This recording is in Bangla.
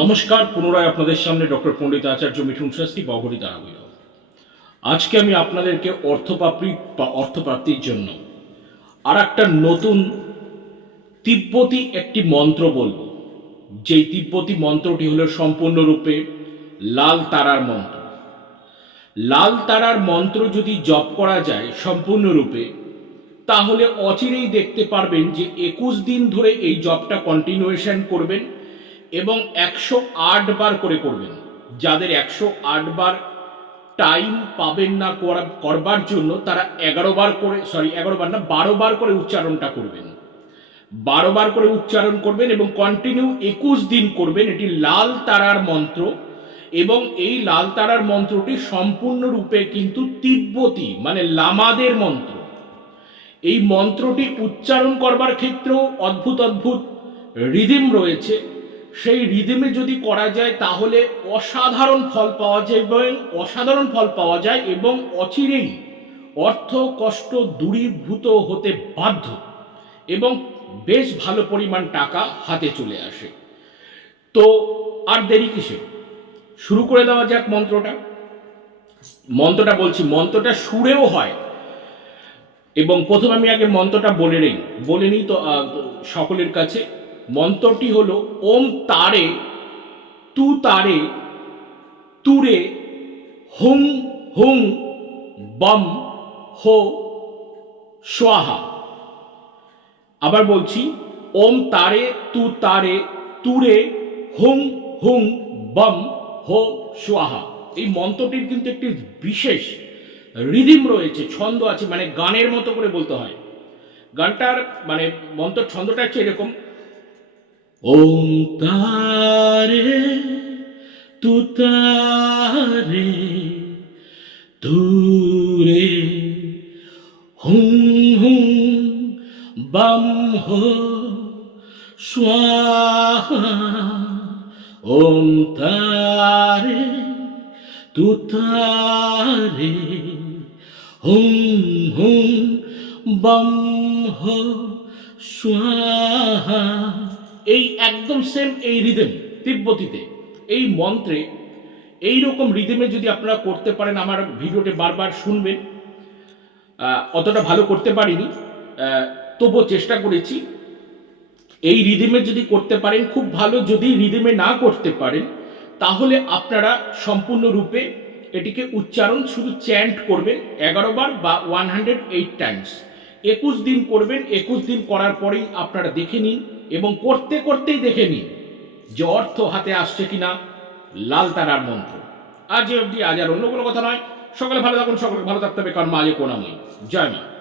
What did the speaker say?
নমস্কার, পুনরায় আপনাদের সামনে ডক্টর পণ্ডিত আচার্য মিঠুন শাস্ত্রী, বগরী দাঁড়াবইল আজকে আমি আপনাদেরকে অর্থপ্রাপ্তি বা অর্থপ্রাপ্তির জন্য আর একটা নতুন তিব্বতী একটি মন্ত্র বলব। যেই তিব্বতী মন্ত্রটি হলো সম্পূর্ণরূপে লাল তারার মন্ত্র। লাল তারার মন্ত্র যদি জপ করা যায় সম্পূর্ণরূপে, তাহলে অচিরেই দেখতে পারবেন যে একুশ দিন ধরে এই জবটা কন্টিনিউয়েশন করবেন। এবং একশো আট বার করে করবেন। যাদের একশো আট বার টাইম পাবেন না করবার জন্য তারা এগারো বার করে সরি এগারো বার না, বারো বার করে উচ্চারণটা করবেন। বারো বার করে উচ্চারণ করবেন এবং কন্টিনিউ একুশ দিন করবেন। এটি লাল তারার মন্ত্র এবং এই লাল তারার মন্ত্রটি সম্পূর্ণরূপে কিন্তু তিব্বতী মানে লামাদের মন্ত্র। এই মন্ত্রটি উচ্চারণ করবার ক্ষেত্রেও অদ্ভুত অদ্ভুত রিদিম রয়েছে। সেই রিদিমে যদি করা যায়, তাহলে অসাধারণ ফল পাওয়া যায় এবং অসাধারণ ফল পাওয়া যায় এবং অচিরেই অর্থ কষ্ট দূরীভূত হতে বাধ্য এবং বেশ ভালো পরিমাণ টাকা হাতে চলে আসে। তো আর দেরি কিসে? শুরু করে দেওয়া যাক মন্ত্রটা। মন্ত্রটা বলছি, মন্ত্রটা সুরেও হয়। এবং প্রথমে আমি আগে মন্ত্রটা বলে নেই। বলে নিই তো সকলের কাছে। মন্ত্রটি হলো, ওম তারে, তু তারে, তুরে, হুং হুং, বম, হো, সোয়াহা। আবার বলছি, ওম তারে, তু তারে, তুরে, হুং হুং, বম, হো, সোয়াহা। এই মন্ত্রটির কিন্তু একটি বিশেষ রিদিম রয়েছে, ছন্দ আছে মানে গানের মতো করে বলতে হয়। গানটার মানে মন্ত্র ছন্দটা হচ্ছে এরকম তারে তু তারে তুরে হুম হুম, বাম হো, স্বাহা, ওম তারে তু তারে হুম হুম, বম হো, স্বাহা এই একদম সেম এই রিদেম তিব্বতীতে। এই মন্ত্রে এই রকম রিদমে যদি আপনারা করতে পারেন, আমার ভিডিওটি বারবার শুনবেন অতটা ভালো করতে পারিনি তবুও চেষ্টা করেছি। এই রিদিমে যদি করতে পারেন, খুব ভালো। যদি রিদেমে না করতে পারেন, তাহলে আপনারা সম্পূর্ণরূপে এটিকে উচ্চারণ শুধু চ্যান্ট করবেন এগারো বার বা ওয়ান হান্ড্রেড এইট টাইমস একুশ দিন করবেন, একুশ দিন করার পরেই আপনারা দেখে নিন এবং করতে করতেই দেখে নিন যে অর্থ হাতে আসছে কিনা লাল তারার মন্ত্র। আজ অবধি আজ আর অন্য কোনো কথা নয়। সকলে ভালো থাকুন সকলে ভালো থাকতে হবে, কারণ মা আজ করুণাময়ী জয় মা।